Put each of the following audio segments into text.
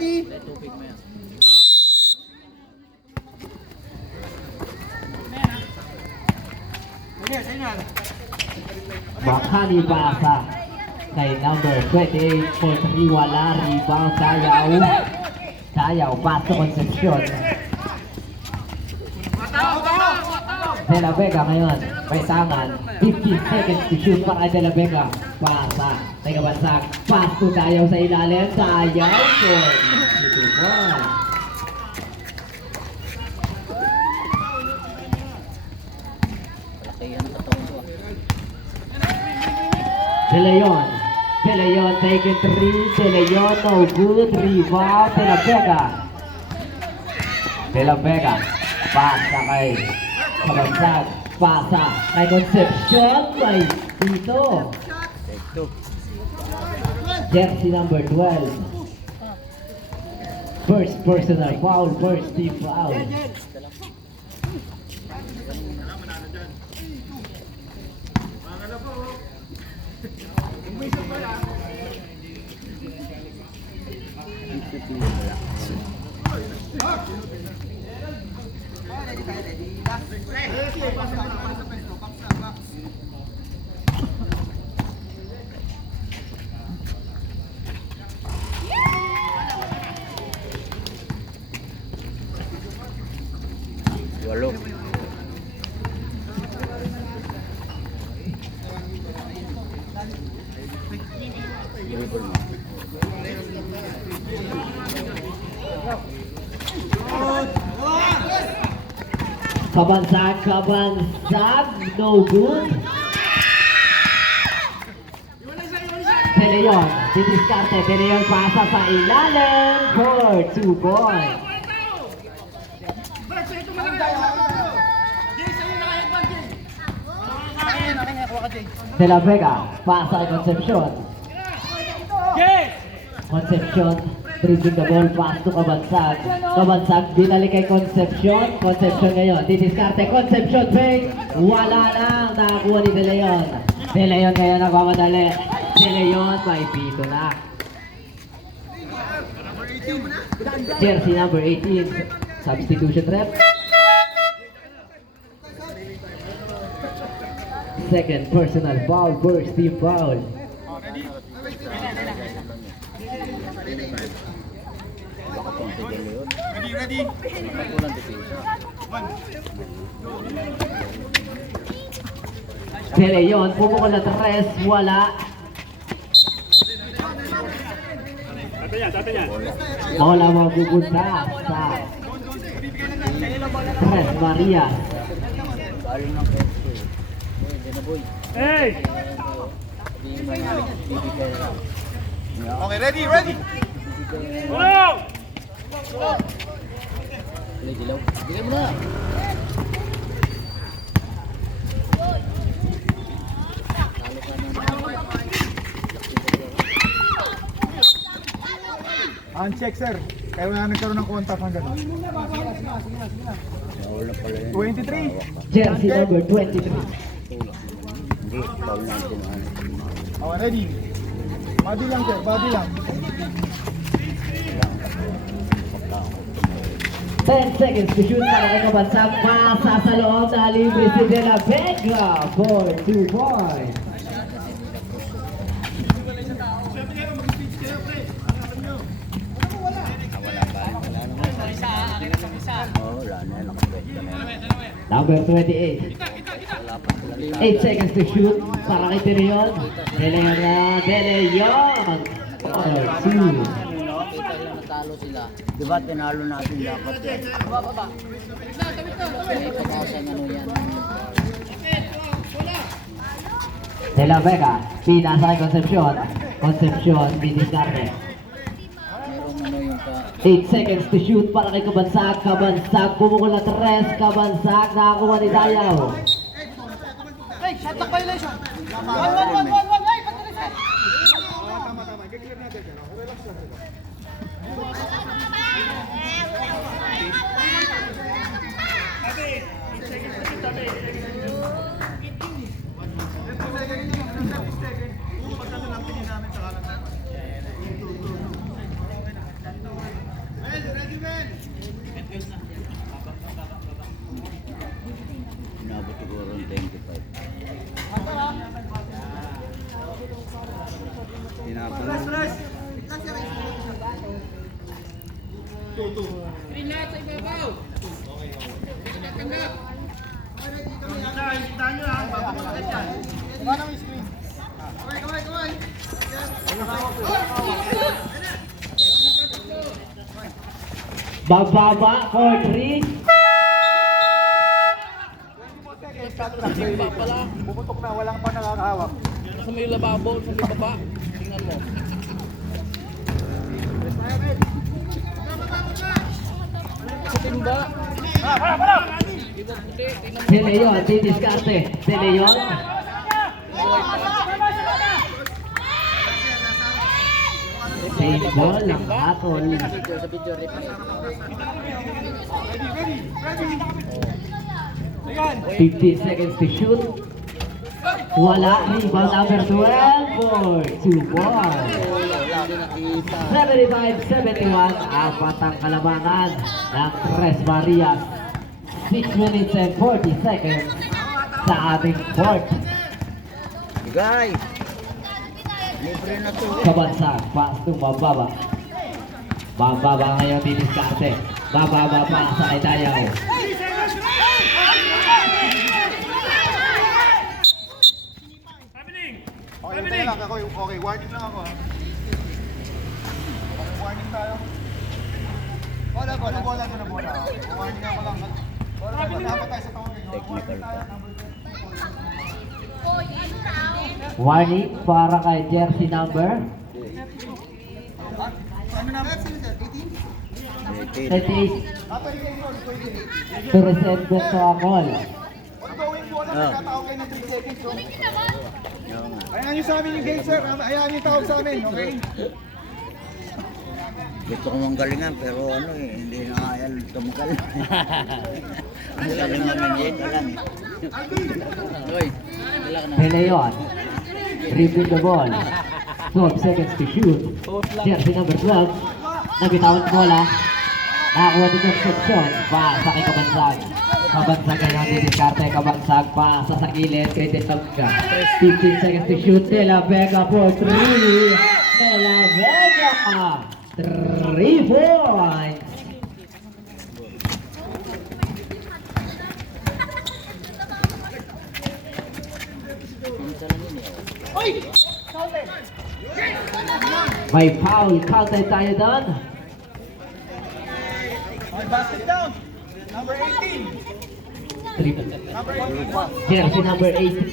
ready. Makani Basa kay number 28 for 3 wala, rebound Sayaw pass to Concepcion. De La Vega ngayon, may tangan, 15 seconds to shoot para De La Vega. Pasa, teka bansag, pass to Sayaw sa ilalim, Sayaw for 2 De Leon taking 3, De Leon no good, rebound, De La Vega, pasa kay Kabansag, pasa kay Concepcion, may dito. Jersey number 12. First personal foul, first team foul. Walo. Kabansag, no good. De Leon, didiskarte, De Leon pasa sa ilalim for 2 points. De La Vega, pasa kay Concepcion. Concepcion, dribbling the ball, pass to Kabansag. Kabansag, binalik kay Concepcion. Concepcion ngayon, didiskarte, Concepcion, fake. Wala lang, nakakuha ni De Leon. De Leon ngayon nagmamadali. De Leon, may pito na. Jersey number 18, substitution rep. Second personal foul, first team foul. Ready. De Leon, pumukol na 3, wala. Bola mapupunta sa Tres Marias. Galing ng Quezon. Diyan na boy. Hey! Okay, ready. Go! Dilaw. Bigay mo na. Uncheck, sir. Kaya wala nagkaroon ng contact ng gano'n. 23. Jersey number 23. Hindi, foul natin. Okay, ready. Body lang, sir. Body lang. 10 seconds to shoot para kay Kabansag. Pasa sa loob na libre si De La Vega for 2 points. Number 28. 8 seconds to shoot para kay De Leon. De Leon. For 2. Kita lang natalo sila. Diba tinalo natin dapat yan? Baba. Eh, pagkasang ano yan. De La Vega, pinasa kay Concepcion. Concepcion, didiskarte. Merong ano yung ka... 8 seconds to shoot para kay Kabansag. Kabansag, pumukol na 3. Kabansag, nakakuha ni Dayaw. Hey, shot clock violation. 1. Hey, patuloy sir. Tama. I-clear natin, sir. Relax lang. Paano yung screen? Kamay. Bababa for 3. Bumutok na, walang pa nakakahawak. Sa may lababo, sa may baba. Tingnan mo. Sa timba. Ibang puti. Tingnan mo. De Leon, didiskarte. De Leon. Safe ball ang hatol. Sa video, repeat. 15 seconds to shoot. Wala. Rebound number 12 for 2 ball. 75-71 apat ang kalabangan ng Tres Marias. 6 minutes and 40 seconds sa ating court. Bigay! Libre na to. Kabansag, pass to Mababa. Mababa ngayon didiskarte. Mababa pa sa Idayaw. Okay, tayo lang ako. Okay, warning lang ako. Okay, warning tayo. Bola. Warning ako lang. Bola. Dapat tayo sa tawag. Technical pa. Warning para kay jersey number Ano namin? 38 to resend the call. Ongoing po na nagkatawag kayo ng 3 seconds. So. Yung nga. Hayaan nyo sa amin yung game, sir. Hayaan nyo tawag sa amin, okay? Gusto ko mong galingan pero ano eh, hindi na kaya tumagal. Ang galing naman dito lang eh. Uy, nilak na. De Leon, retrieve the ball. 12 seconds to shoot. Jersey number 12, nabitawan bola. Nakakuha ni Concepcion, pa sa kay Kabansag. Kabansag ngayon, didiskarte, Kabansag pa sa gilid kay Tetagka. 15 seconds to shoot. De La Vega for 3. De La Vega, 3 points. May foul, counted tayo doon. Basket down. Number 18. Jersey number 8.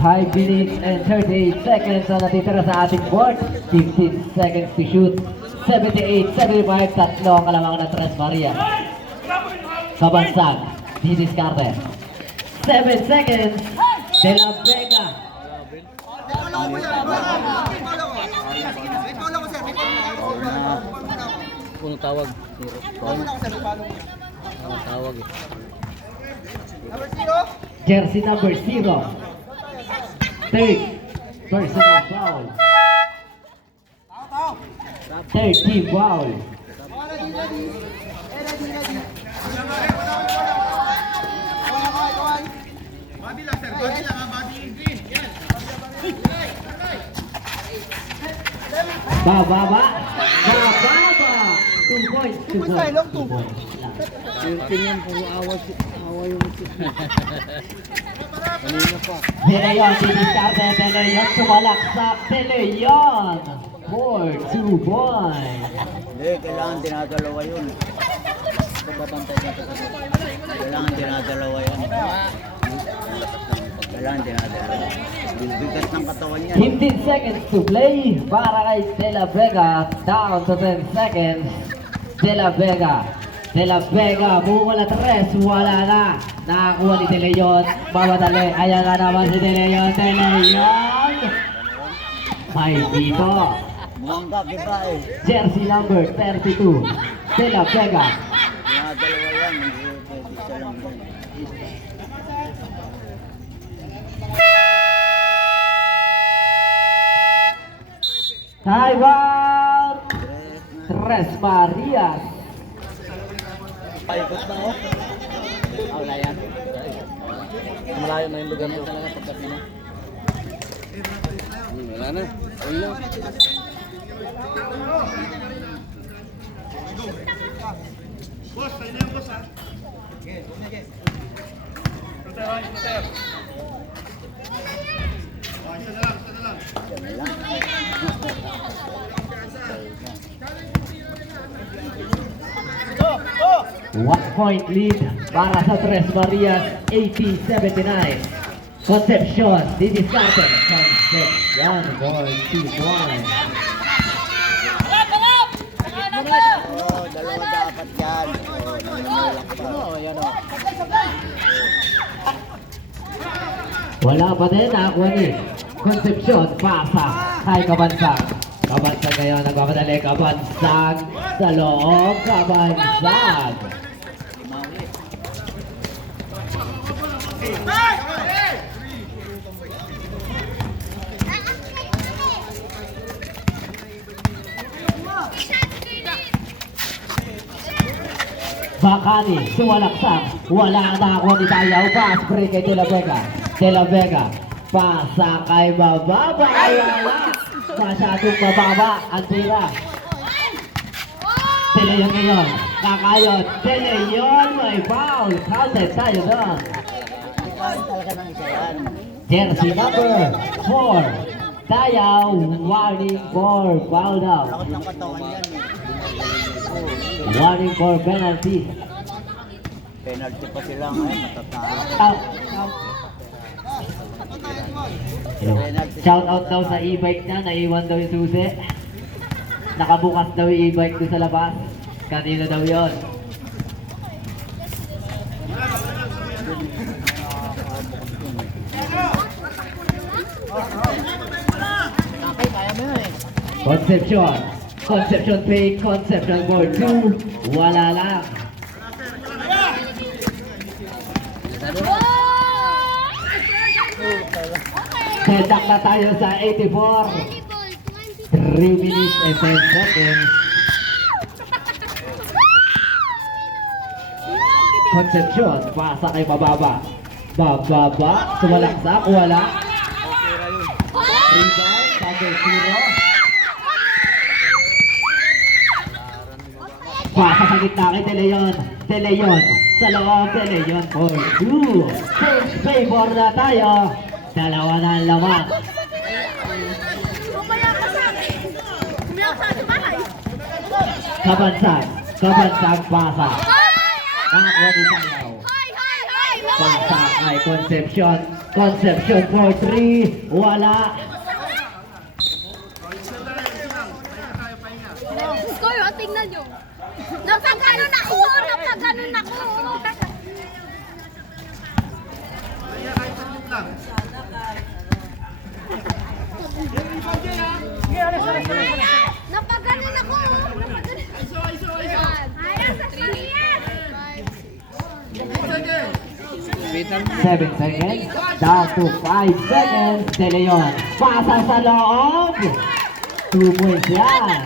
Five minutes and 38 seconds na natitira sa ating board. 15 seconds to shoot. 78-75, tatlo ang kalamangan ng Tres Marias. Kabansag, didiskarte. 7 seconds. De La Vega. Puno tawag. Puno tawag eh. Jersey number 0. Third personal foul. Third team foul. Bababa. 2 points. 2 points. 2 points. Tingnan puro awa yung kanina pa. De Leon, didiskarte. De Leon, sumalaksak. De Leon. For 2 points. Hindi, kailangan dinadalawa yun. Kailangan dinadalawa yun. Kailangan dinadalawa. Bigat ng katawan niya. 15 seconds to play para kay De La Vega. Down to 10 seconds. De La Vega. De La Vega, bungo na 3, wala na. Nakakuha ni De Leon. Mamadali. Ayan nga naman si De Leon. De Leon. May dito. Mukhang di ba eh. Jersey number 32. De La Vega. Dinadalawa yan. Hindi pwede isa lang yan. Timeout! Tres Marias. Paikot na oh. Wala yan. Malayo na yung lugar to. Wala na. Ayun lang. Yan na lang. 1-point lead para sa Tres Marias, 80-79. Concepcion, didiscarte. Concepcion, ball 2-1. Dalawa dapat yan. Nangangalak pa. Ayan oh. Wala pa din, nakakuha ni Concepcion, pasa kay Kabansag. Kabansag ngayon, nagpapadali, Kabansag sa loob, Kabansag. Bakani, suwalaksak, wala ang nakakuha ni Tayaw, pass break kay De La Vega. De La Vega, pasa kay Bababa, wala. Masyadong mababa ang tira. De Leon ngayon, kakayot, De Leon, may foul, counted tayo doon. Ikaw talaga ng isa yan. Jersey number 4, Tayaw, warning for foul daw. Lakot ng katawan yan eh. Warning for penalty. Penalty pa sila ngayon. Matatalo. Out. Shout out daw sa e-bike niya, naiwan daw yung susi. Nakabukas daw yung e-bike ko sa labas. Kanino daw yun? Concepcion. Concepcion fake, Concepcion board 2. Wala lang. Sedak na tayo sa 84. 3 minutes and 10 seconds. Concepcion, pasa kay Bababa. Bababa, sumalaksak, wala. Rebound, number 0. Pasa sa gitna kay De Leon. De Leon, sa loob, De Leon for 2. First favor na tayo. Dalawa na ang laman. Kabansag, Kabansag pasa. Nakakuha ni Tayaw. Pasa kay Concepcion. Concepcion for 3. Wala. Score, oh, tingnan nyo. Napaganon ako! Napaganon ako! Napaganon ako! Ayan, sa Marias! 7 seconds. Down to 5 seconds. De Leon. Pasa sa loob. 2 points yan.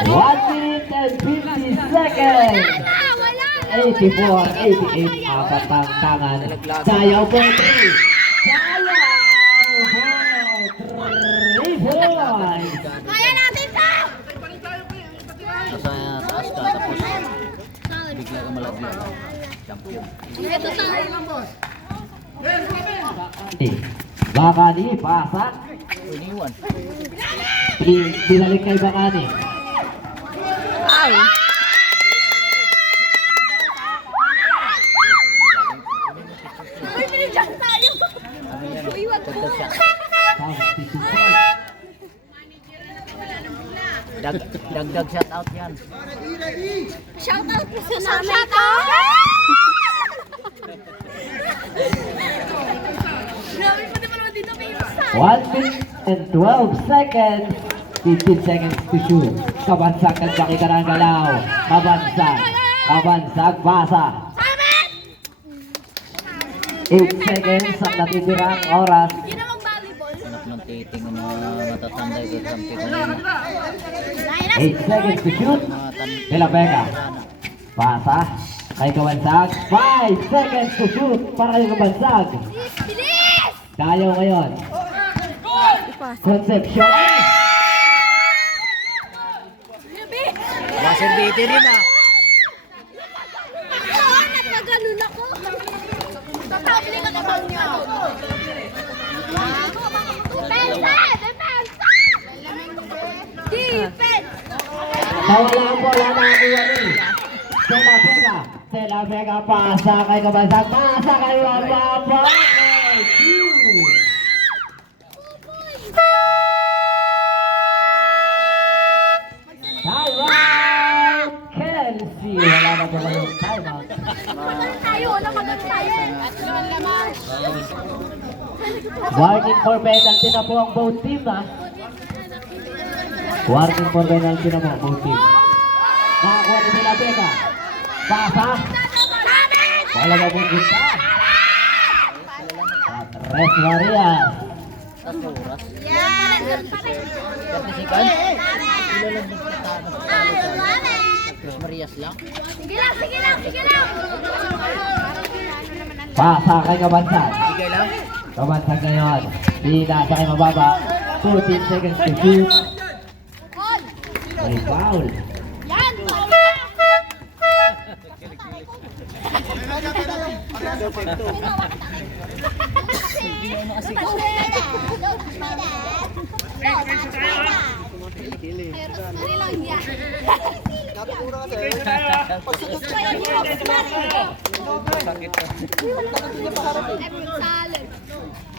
1 minute and 50 seconds. Wala! 84, 88. Apat ang tangan. Sayaw po 3. Sayaw po 3 points. Kaya natin to! Nasa taas ka tapos bigla ka malaglag. Champion. Ito sa lang, boss. Bakani, pasa. Iniwan. Binalik kay Bakani. Uy, binigyan tayo! Uy, wag po! Dagdag shout out yan. Shout out po sa namin! Shout out! Grabe pa naman dito may isa! 1 minute and 12 seconds. 15 seconds to shoot. Kabansag nagpakita ng galaw. Kabansag. Kabansag pasa. 8 seconds ang natitirang oras. Hindi na magbalik meeting ng mga matatanda ito sa Pilipinas. 8 seconds to shoot. De La Vega. Pasa kay Kabansag. 5 seconds to shoot para kay Kabansag. Bilis! Tayo ngayon. Concepcion. Buzzer beater yun ah. Oo, nagpaganon ako. Tatapling ang kapal niya. Depensa! Depensa! Defense! Nawala ang bola na kuha ni De La Vega. De La Vega pasa kay Kabansag. Pasa kay Wababa. Timeout! Kelsey! Wala na po kayong timeout. Magaling tayo, magaling tayo. Warning for penalty na po ang both team ha. Warning for penalty na po both team. Nakakuha ni De La Vega. Pasa. Wala na po kita. Tres Marias. Yan! Marias lang. Sige lang, sige lang, sige lang! Pasa kay Kabansag. Bigay lang. Kabansag ngayon. Hindi sa kay mababa. 14 seconds to shoot. Hold! May foul. Yan! Sorry lang yan. Salad.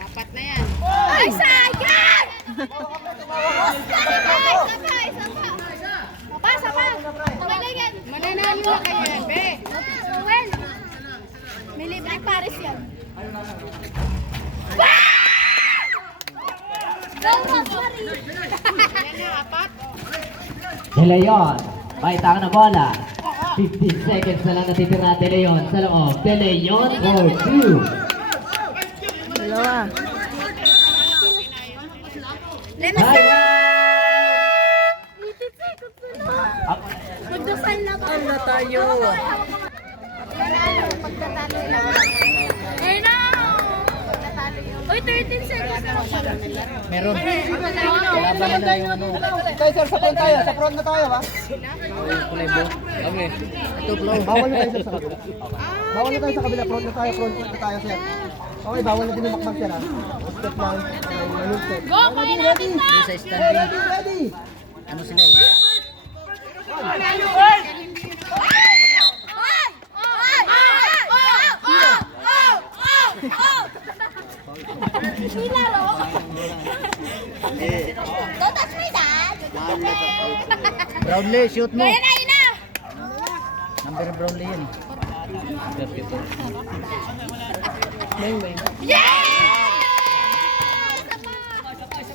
Apat na yan. Ay, sayang! Sabay, sabay, sabay. Sapa. Okay lang yan. Mananalo na kayo, be. Well, may libreng Paris yan. De Leon. May tanga na bola. 15 seconds na lang natitira De Leon sa loob. De Leon for 2. Timeout! Magdasal na ba? Ano tayo? Pagtatalo lang. Eh no! Pagtatalo yun. Uy, 13 seconds na pala. Meron. Kalaban na yung ano. Tayo sir, sa front tayo. Sa front na tayo ba? Kulay blue. Okay. Ito blue. Bawal na tayo sir sa kabila. Bawal na tayo sa kabila. Front na tayo sir. Okay, bawal na din yung makmak sir ha. Step lang. Ayun step. Go, kaya natin na! Hindi sa standing. Ready! Ano sila eh? Don't touch me, Dad! Brownlee, shoot mo. Kaya na, ina! Number Brownlee yun. Yeah!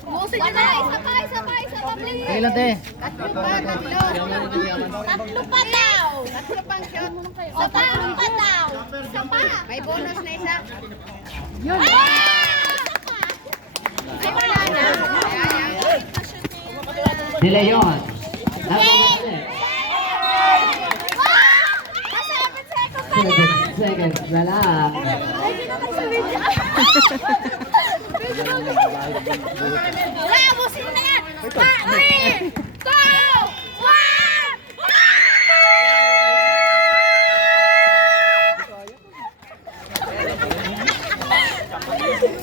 Busin nyo na! Isa pa, please! Sige lang te. Tatlo pa daw! Tatlo pang shot. Tatlo pa daw! Isa pa! May bonus na isa. Yun! Ay, wala na. De Leon. Nasa 7 seconds pa lang! 7 seconds na lang. Ay, hindi naman sa video. Wala, busin na yan! 3, 2,